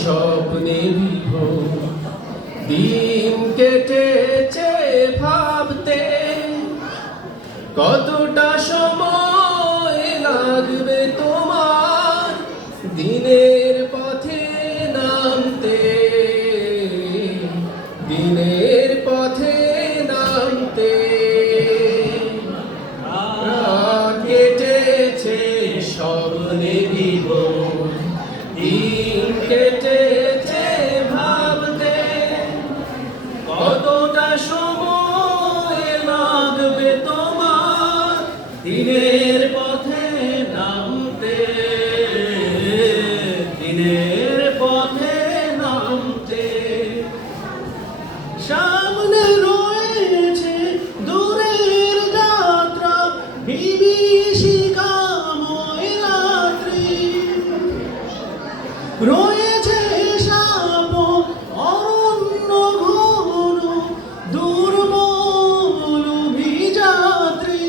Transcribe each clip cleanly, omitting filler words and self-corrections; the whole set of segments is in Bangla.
স্বপ্নে বিভোর দিন কেটেছে ভাবতে কতটা সময় লাগবে তোমার দিনের পথে নামতে, দিনের পথে নামতে। কেটেছে স্বপ্নে বিভোর দিন কেটেছে ভাবতে কতটা সময় লাগবে তোমার দিনের পথে নামতে, দিনের পথে নামতে। সামনে রয়েছে দূরের যাত্রা, বিভীষিকাময় রাত্রি, রয়েছে শাপ অরণ্য ঘন দুর্বল অভিযাত্রী।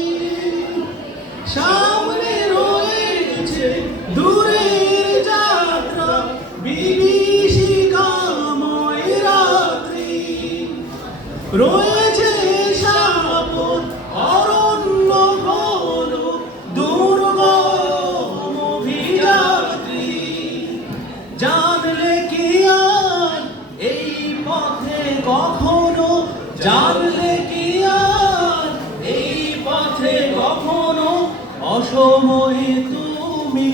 সামনে রয়েছে দূরের যাত্রা, বিভীষিকাময় রাত্রি, রয়েছে শাপ অরণ্য ঘন দুর্গম অভিযাত্রী। জানলে কি আর এই পথে কখনো, জানলে কি আর এই পথে কখনো অসময়ে তুমি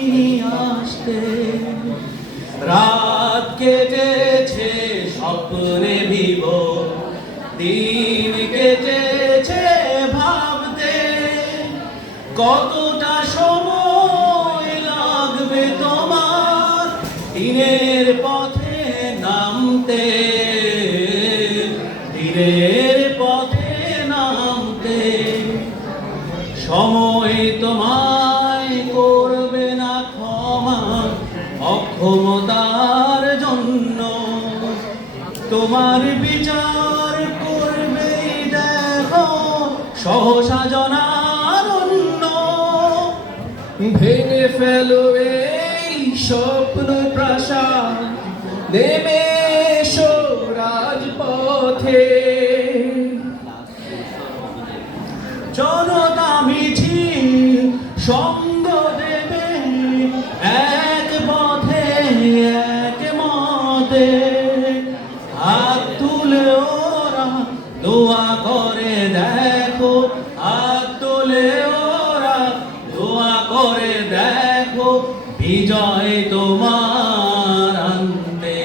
আসতে। রাত কেটেছে স্বপ্নে বিভোর দিন কেটেছে ভাবতে কতটা সময় লাগবে তোমার দিনের পথে নামতে, দিনের পথে নামতে। সময় তোমায় করবে না ক্ষমা অক্ষমতার জন্য, তোমার বিচার করবে দেখো সহসা জনারণ্য। ভেঙে ফেলো এই স্বপ্ন প্রাসাদ, নেমে এসো রাজপথে। জনতা মিছিল সঙ্গ দেবে এক পথে এক মতে। হাত তুলে ওরা দোয়া করে দেখো, হাত তুলে ওরা দোয়া করে দেখো বিজয় তোমার আনতে।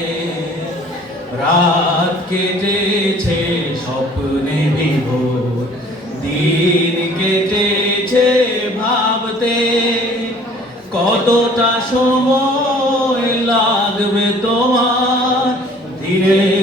রাত কেটেছে স্বপ্নে বিভোর দিন কেটেছে ভাবতে কতটা সময় লাগবে তোমার দিনের